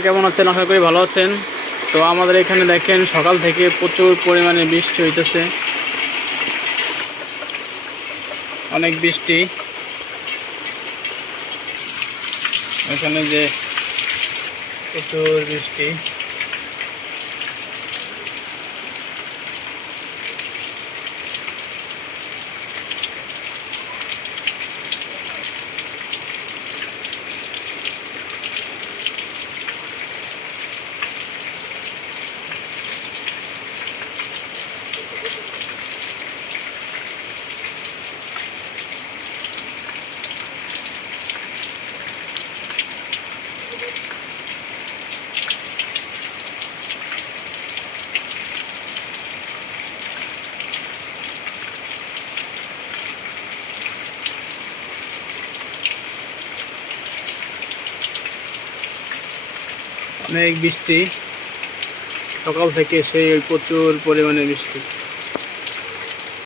কেমন আছেন? আশা করি ভালো আছেন। তো আমাদের এখানে দেখেন, সকাল থেকে প্রচুর পরিমাণে বৃষ্টি হইতেছে। অনেক বৃষ্টি। এখানে যে প্রচুর বৃষ্টি। অনেক বৃষ্টি। সকাল থেকে সেই প্রচুর পরিমাণে বৃষ্টি।